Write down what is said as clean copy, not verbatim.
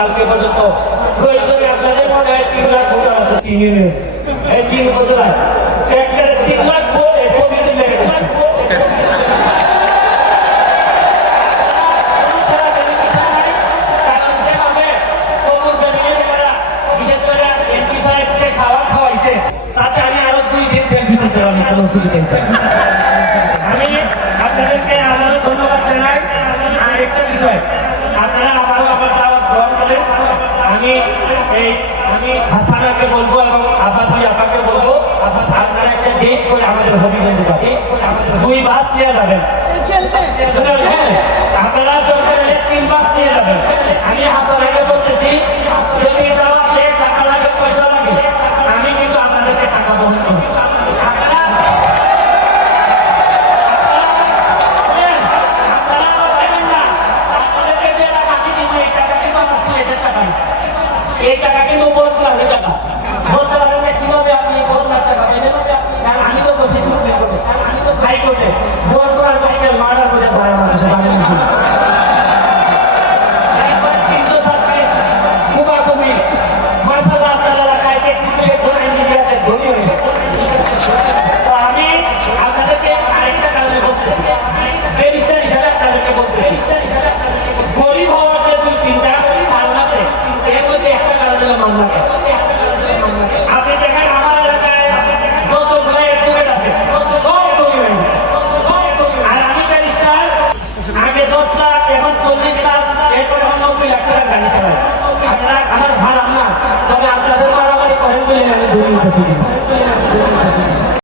কালকে পর্যন্ত প্রয়োজনে আপনাদের মনে হয় 3 লাখ ভোটার আছে 3 ইউনিয়ন, এই 3 উপজেলায় একটা 3 লাখ ভোট ছবি তুলে তাতে আমি আরো 2 দিন সেলফি তুলতে পারবো, কোনো অসুবিধা নেই। আমি আপনাদেরকে আবারও ধন্যবাদ জানাই। আরেকটা বিষয়, আপনারা আবারও আমার দাওয়াত গ্রহণ করেন। আমি হাসানাকে বলবো এবং আব্বাস ভাই আপাকে বলবো, আপনারা একটা ডেট করে আমাদের হবিগঞ্জে যাবেন, 2 বাস নিয়ে যাবেন। আপনারা দরকার হলে 3 বাস নিয়ে যাবেন। আমি হাসানাকে বলতেছি, যদি যাওয়ার ডেট টাকা লাগে, পয়সা লাগে, আমি কিন্তু আপনাদেরকে টাকা বহন করবো। এই টাকা কিন্তু বলতে হবে, টাকা বলতে পারবেন না কিভাবে আপনি 4 লাখ টাকা পাবেন। কারণ আমি তো বসে সুপ্রিম কোর্টে, হাইকোর্টে ভোট করার পক্ষে মার্ডার করে যায় আমার কাছে কিন্তু কুমাকুমি মাসাল আপনার এলাকায় দেখছি আছে ধনী হয়ে। তো আমি আপনাদেরকে আরেকটা কারণে বলতেছি, ব্যারিস্টার হিসাবে আপনাদেরকে বলতেছি, গরিব হওয়ার যে 2-3টা কারণ আছে, এর মধ্যে একটা কারণ হলো মামলা। আপনি দেখেন আমার এলাকায় যতগুলো এডভোকেট আছে সব ধনী হয়ে গেছে। আর আমি ব্যারিস্টার, আগে 10 লাখ, এখন 40 লাখ, এরপরে 90 লাখ টাকা গাড়ি চালাই। আপনারা আমার ভাড়া না, তবে আপনাদের মারামারি করেন বলে আমি ধনী হতেছি।